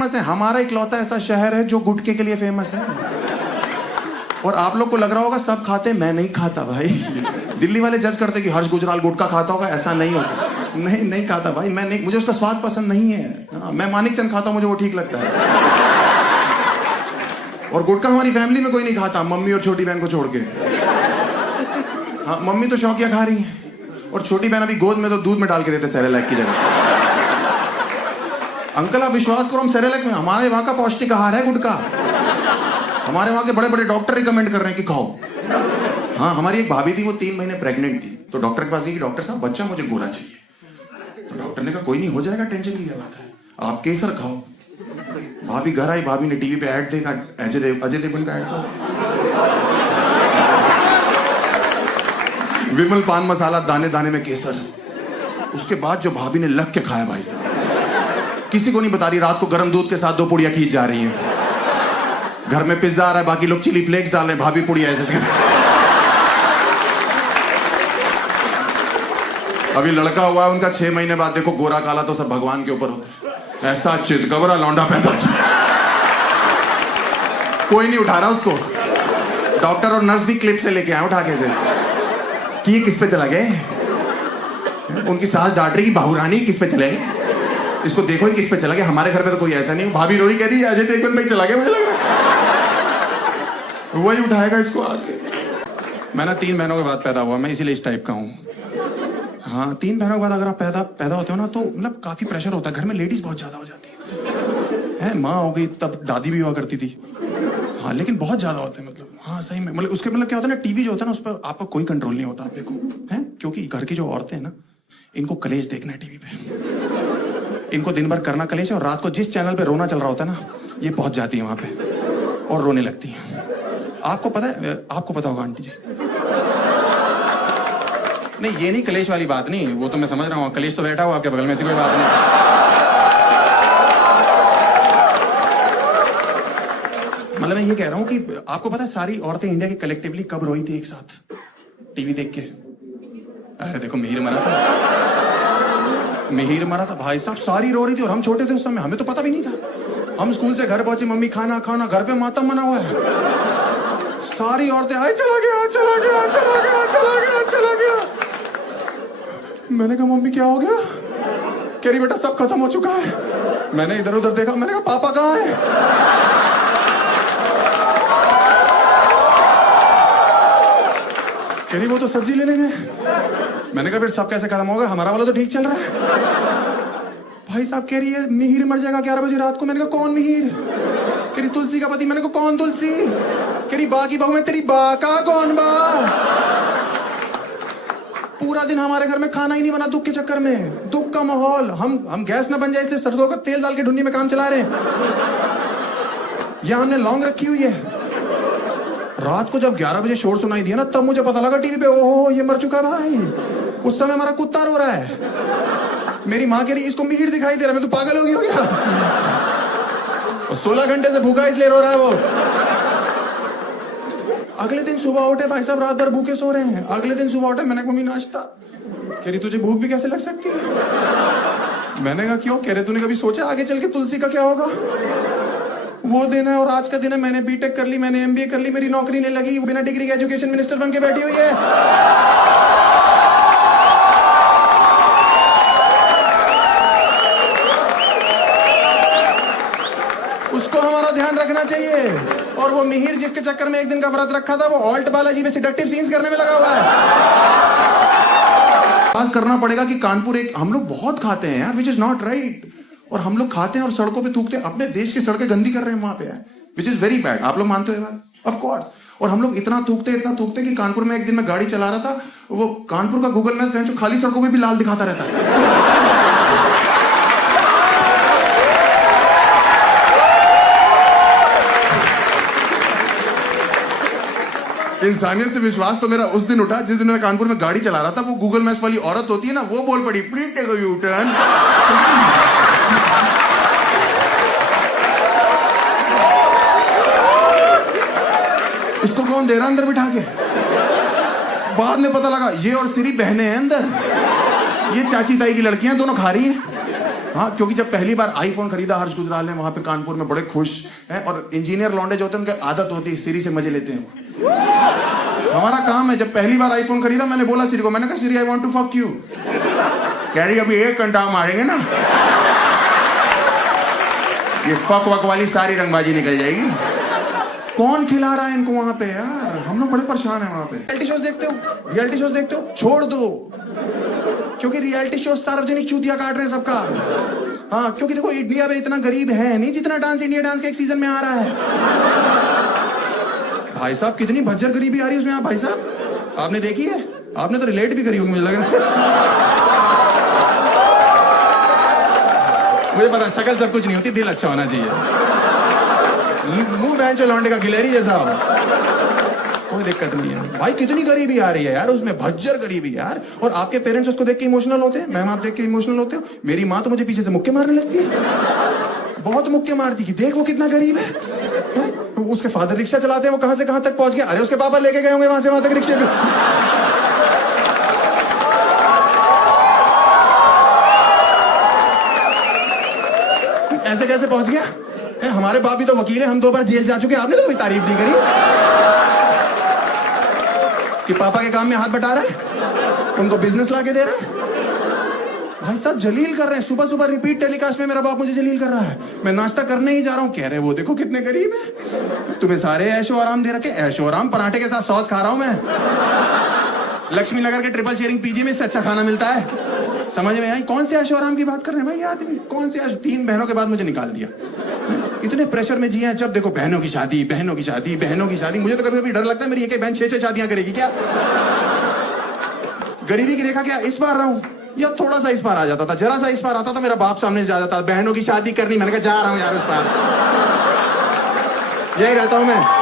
Famous है। हमारा इकलौता ऐसा शहर है जो गुटखे के लिए फेमस है। और आप लोग को लग रहा होगा सब खाते, मैं नहीं खाता भाई। दिल्ली वाले जज करते कि हर्ष गुजराल गुटखा खाता होगा, ऐसा नहीं होता। नहीं खाता भाई, मैं नहीं, मुझे उसका स्वाद पसंद नहीं है। मैं मानिक चंद खाता हूं, मुझे वो ठीक लगता है। और गुटखा हमारी फैमिली में कोई नहीं खाता, मम्मी और छोटी बहन को छोड़ के। हाँ, मम्मी तो शौकिया खा रही है और छोटी बहन अभी गोद में तो दूध में डाल के देते सेरेलैक की जगह। अंकल आप विश्वास करो, हम सेरेलैक में, हमारे वहां का पौष्टिक आहार है गुटखा। हमारे वहां के बड़े बड़े डॉक्टर रिकमेंड कर रहे हैं कि खाओ। हाँ, हमारी एक भाभी थी, वो 3 महीने प्रेग्नेंट थी, तो डॉक्टर के पास गई कि डॉक्टर साहब बच्चा मुझे गोरा चाहिए। तो डॉक्टर ने कहा कोई नहीं, हो जाएगा, टेंशन की क्या बात है, आप केसर खाओ। भाभी घर आई, भाभी ने टीवी पे ऐड देखा, अजय देवगन का ऐड था, विमल पान मसाला दाने दाने में केसर। उसके बाद जो भाभी ने लग के खाया भाई साहब, किसी को नहीं बता रही, रात को गर्म दूध के साथ 2 पुड़िया खींच जा रही हैं। घर में पिज्जा आ रहा है, बाकी लोग चिली फ्लेक्स डाल रहे हैं, भाभी पुड़िया ऐसे। अभी लड़का हुआ है उनका, 6 महीने बाद देखो गोरा काला तो सब भगवान के ऊपर होता है। ऐसा चितकबरा लौंडा पैदा, कोई नहीं उठा रहा उसको। डॉक्टर और नर्स भी क्लिप से लेके आए उठा के से कि ये किस पे चला गए। उनकी सास डांट रही, बाहुरानी किस पे चले गए, इसको देखो ही किस पे चला गया। हमारे घर पे तो कोई ऐसा नहीं। भाभी रोड़ी कह रही है अजय देवगन भाई चला गया, मुझे लग रहा है वही उठाएगा इसको आके। मैं ना 3 बहनों के बाद पैदा हुआ, मैं इसीलिए इस टाइप का हूँ। हाँ, 3 बहनों के बाद अगर आप पैदा होते हो ना, तो मतलब काफी प्रेशर होता है घर में, लेडीज बहुत ज्यादा हो जाती है। माँ हो गई तब दादी भी हुआ करती थी। हाँ, लेकिन बहुत ज्यादा होते हैं, मतलब हाँ सही में, मतलब उसके मतलब क्या होता है ना, टीवी जो होता है ना उस पर आपका कोई कंट्रोल नहीं होता। आप देखो है, क्योंकि घर की जो औरतें हैं ना, इनको कलेश देखना है टीवी पे। इनको दिन भर करना कलेश है, और रात को जिस चैनल पे रोना चल रहा होता है ना, ये पहुंच जाती है वहां पे और रोने लगती हैं। आपको पता है, आपको पता होगा आंटी जी। नहीं, ये नहीं कलेश वाली बात नहीं, वो तो मैं समझ रहा हूँ, कलेश तो बैठा हुआ आपके बगल में, ऐसी कोई बात नहीं। मतलब मैं ये कह रहा हूँ कि आपको पता है सारी औरतें इंडिया की कलेक्टिवली कब रोई थी एक साथ टीवी देख के? अरे देखो, मिहिर मरा था भाई साहब, सारी रो रही थी और हम छोटे थे उस समय, हमें तो पता भी नहीं था। हम स्कूल से घर पहुंचे, मम्मी खाना खाना, घर पे मातम मना हुआ है। सारी औरतें आए, चला गया चला गया चला गया चला गया चला गया। मैंने कहा मम्मी क्या हो गया? कह रही बेटा सब खत्म हो चुका है। मैंने इधर उधर देखा, मैंने कहा पापा कहाँ है? कह रही वो तो सब्जी लेने गए। मैंने कहा फिर सब कैसे खत्म होगा, हमारा वाला तो ठीक चल रहा है। भाई साहब कह रही है मिहिर मर जाएगा 11 बजे रात को। मैंने कहा कौन मिहिर? कह रही तुलसी का पति। मैंने कहा कौन तुलसी? कह रही बा की बहू में तेरी बा का कौन बा? पूरा दिन हमारे घर में खाना ही नहीं बना दुख के चक्कर में, दुख का माहौल। हम गैस ना बन जाए इसलिए सरसों का तेल डाल के ढूंढनी में काम चला रहे हैं। यहां हमने लौंग रखी हुई है। रात को जब 11 बजे शोर सुनाई दिया ना, तब मुझे पता लगा टीवी पे, ओहो ये मर चुका भाई। उस समय हमारा कुत्ता रो रहा है। मेरी माँ कह रही इसको मिहिर दिखाई दे रहा है। मैं तो पागल हो गई हो क्या? और 16 घंटे से भूखा इसलिए रो रहा है वो। अगले दिन सुबह उठे भाई साहब, रात भर भूखे सो रहे हैं। अगले दिन सुबह उठे, मैंने कहा मम्मी नाश्ता। कह रही तुझे भूख भी कैसे लग सकती है? मैंने कहा क्यों? कह रहे तूने कभी सोचा आगे चल के तुलसी का क्या होगा? वो दिन है और आज का दिन है। मैंने बीटेक कर ली, मैंने एमबीए कर ली, मेरी नौकरी नहीं लगी, बिना डिग्री के एजुकेशन मिनिस्टर बन के बैठी हुई है। उसको हमारा ध्यान रखना चाहिए। और वो मिहिर जिसके चक्कर में एक दिन का व्रत रखा था, वो ऑल्ट बालाजी में सिडक्टिव सीन्स करने में लगा हुआ है। पास करना पड़ेगा कि कानपुर एक, हम लोग बहुत खाते हैं यार, विच इज नॉट राइट। और हम लोग खाते हैं और सड़कों पे थूकते हैं, अपने देश की सड़कें गंदी कर रहे हैं वहां पे, विच इज वेरी बैड। आप लोग मानते हो बात? Of course. और हम लोग इतना थूकते कि कानपुर में एक दिन मैं गाड़ी चला रहा था, वो कानपुर का गूगल मैप खाली सड़कों में भी लाल दिखाता रहता है। इंसानियत से विश्वास तो मेरा उस दिन उठा जिस दिन मैं कानपुर में गाड़ी चला रहा था। वो गूगल मैप्स वाली औरत होती है ना, वो बोल पड़ी please take a U turn. इसको कौन दे रहा अंदर बिठा के? बाद में पता लगा ये और सिरी बहनें हैं अंदर, ये चाची ताई की लड़कियां दोनों खा रही हैं। हाँ, क्योंकि जब पहली बार आईफोन खरीदा हर्ष गुजराल ने वहां पे कानपुर में, बड़े खुश हैं। और इंजीनियर लौंडे जो होते हैं उनकी आदत होती है सिरी से मजे लेते हैं। हमारा काम है, जब पहली बार आईफोन खरीदा मैंने बोला सिरी को, मैंने कहा Siri I want to fuck you. कह रही अभी 1 घंटा मारेंगे ना, ये फक वक वाली सारी रंगबाजी निकल जाएगी। कौन खिला रहा है इनको वहां पे यार? हम लोग बड़े परेशान हैं वहां पे। रियलिटी शोज देखते हो? रियलिटी शोज देखते हो? छोड़ दो, क्योंकि रियलिटी शो सार्वजनिक चूतिया काट रहे हैं सबका। हाँ, क्योंकि देखो इंडिया में इतना गरीब है नहीं जितना डांस इंडिया डांस के एक सीजन में आ रहा है। भाई साहब कितनी भज्जर गरीबी आ रही है उसमें। आप भाई साहब आपने देखी है? आपने तो रिलेट भी करी होगी मुझे लग रहा है। मुझे पता शक्ल सब कुछ नहीं होती, दिल अच्छा होना चाहिए। मुंह बहन चो लौंडे का गिलहरी जैसा हो, कोई दिक्कत नहीं है भाई। कितनी गरीबी आ रही है यार उसमें, भज्जर गरीबी यार। और आपके पेरेंट्स उसको देख के इमोशनल होते हैं। मैम आप देख के इमोशनल होते हो? मेरी माँ तो मुझे पीछे से मुक्के मारने लगती है, बहुत मुक्के मारती कि देख वो कितना गरीब है। उसके फादर रिक्शा चलाते हैं, वो कहां से कहां तक पहुंच गए। अरे उसके पापा लेके गए होंगे वहां से वहां तक रिक्शे पे। ऐसे कैसे पहुंच गया? हमारे बाप भी तो वकील है, हम 2 बार जेल जा चुके, आपने तो अभी तारीफ नहीं करी कि पापा के काम में हाथ बटा रहा है, उनको बिजनेस ला के दे रहा है। भाई साहब जलील कर रहे हैं, सुबह सुबह रिपीट टेलीकास्ट में मेरा बाप मुझे जलील कर रहा है। मैं नाश्ता करने ही जा रहा हूँ, कह रहे वो देखो कितने गरीब है, तुम्हें सारे ऐशो आराम दे रखे। ऐशो आराम पराठे के साथ सॉस खा रहा हूं मैं। लक्ष्मी नगर के ट्रिपल शेयरिंग पीजी में इससे अच्छा खाना मिलता है। समझ में आई? कौन से ऐशो आराम की बात कर रहे हैं भाई ये आदमी? कौन से 3 बहनों के बाद मुझे निकाल दिया। इतने प्रेशर में जिए हैं, जब देखो बहनों की शादी, बहनों की शादी, बहनों की शादी। मुझे तो कभी कभी डर लगता है मेरी एक बहन 6 शादियां करेगी क्या? गरीबी की रेखा क्या इस बार रहा हूं, या थोड़ा सा इस पार आ जाता था, जरा सा इस पार आता था, मेरा बाप सामने जा जाता, बहनों की शादी करनी। मैंने कहा जा रहा हूं यार उस पार, यही रहता हूं मैं।